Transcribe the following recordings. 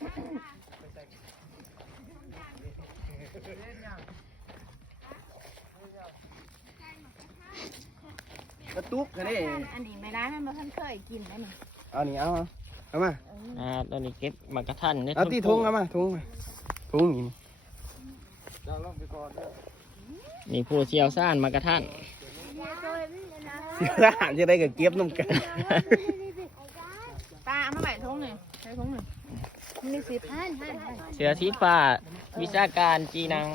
กระตุกกันดิ อันนี้ไม่ได้มันบ่เคยกินนะนี่ เอานี่เอามา ตอนนี้เก็บมากระทันเนี่ย เอาตีทงเอามาทงนี่เราลงไปก่อน นี่ผู้เชี่ยวชาญมากระทัน ทหารจะได้กับเก็บน้ำกัน ตาเอามาใส่ถุงหนึ่งใส่ถุงหนึ่งมีสิบให้ เสือสีฟ้าวิชาการจีนัง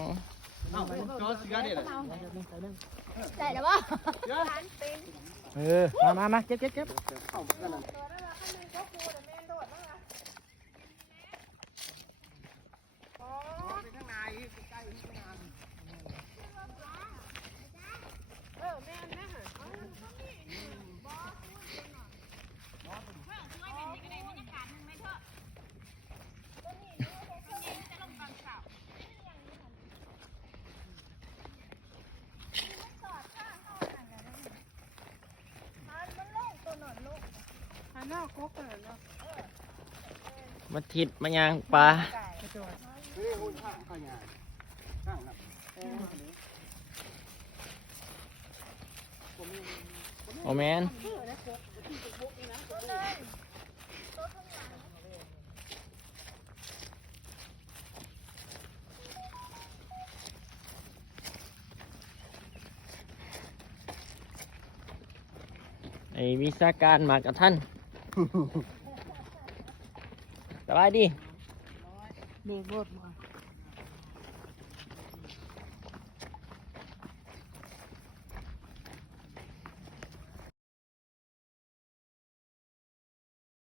ใส่แล้วบ่ มาเก็บ มาทิดมายางปลาโอแมนไอวิชาการมากระทันสบายดี เด็กบดมา